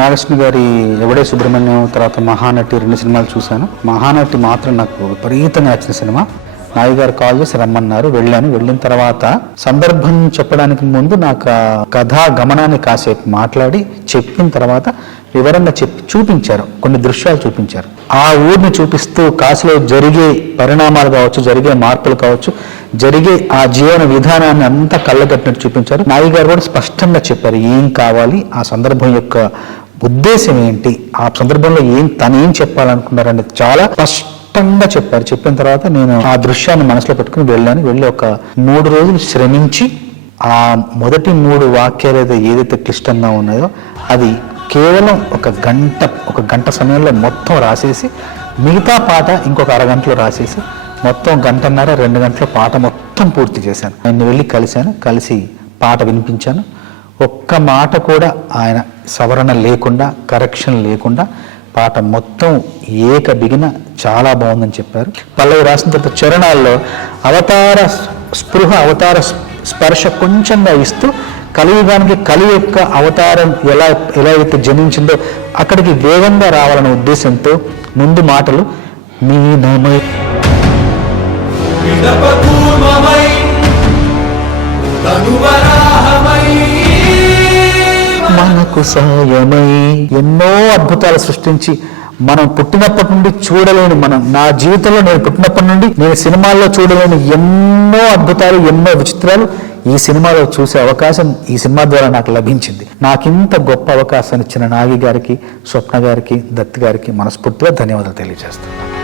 నాగేశ్వర గారి ఎవడే సుబ్రహ్మణ్యం తర్వాత మహానటి 2 సినిమాలు చూశాను. మహానటి మాత్రం నాకు విపరీతంగా నచ్చిన సినిమా. నాయుడు గారు కాల్ చేసి రమ్మన్నారు, వెళ్ళాను. వెళ్ళిన తర్వాత సందర్భం చెప్పడానికి ముందు నాకు ఆ కథా గమనాన్ని కాసేపు మాట్లాడి చెప్పిన తర్వాత వివరంగా చెప్పి చూపించారు, కొన్ని దృశ్యాలు చూపించారు. ఆ ఊరిని చూపిస్తూ కాశీలో జరిగే పరిణామాలు కావచ్చు, జరిగే మార్పులు కావచ్చు, జరిగే ఆ జీవన విధానాన్ని అంతా కళ్ళగట్టినట్టు చూపించారు. నాయుడు గారు కూడా స్పష్టంగా చెప్పారు ఏం కావాలి, ఆ సందర్భం యొక్క ఉద్దేశం ఏంటి, ఆ సందర్భంలో తనేం చెప్పాలనుకున్నారని చాలా స్పష్టంగా చెప్పారు. చెప్పిన తర్వాత నేను ఆ దృశ్యాన్ని మనసులో పెట్టుకుని వెళ్ళాను. వెళ్ళి ఒక 3 రోజులు శ్రమించి ఆ మొదటి 3 వాక్యాలు ఏదైతే క్లిష్టంగా ఉన్నాయో అది కేవలం ఒక గంట సమయంలో మొత్తం రాసేసి, మిగతా పాట ఇంకొక అరగంటలో రాసేసి మొత్తం 1.5-2 గంటల పాట మొత్తం పూర్తి చేశాను. ఆయన వెళ్ళి కలిసి పాట వినిపించాను. ఒక్క మాట కూడా ఆయన సవరణ లేకుండా, కరెక్షన్ లేకుండా పాట మొత్తం బిగిన చాలా బాగుందని చెప్పారు. పల్లవి రాసిన తర్వాత చరణాల్లో అవతార స్పృహ, అవతార స్పర్శ కొంచెంగా ఇస్తూ కలియుగానికి కలి యొక్క అవతారం ఎలా అయితే జనించిందో అక్కడికి వేగంగా రావాలనే ఉద్దేశంతో ముందు మాటలు మీనమై మనకు సాయమై ఎన్నో అద్భుతాలు సృష్టించి మనం పుట్టినప్పటి నుండి చూడలేని, నా జీవితంలో నేను పుట్టినప్పటి నుండి నేను సినిమాల్లో చూడలేని ఎన్నో అద్భుతాలు, ఎన్నో విచిత్రాలు ఈ సినిమాలో చూసే అవకాశం ఈ సినిమా ద్వారా నాకు లభించింది. నాకింత గొప్ప అవకాశాన్ని ఇచ్చిన నాగి గారికి, స్వప్న గారికి, దత్ గారికి మనస్ఫూర్తిగా ధన్యవాదాలు తెలియజేస్తున్నాను.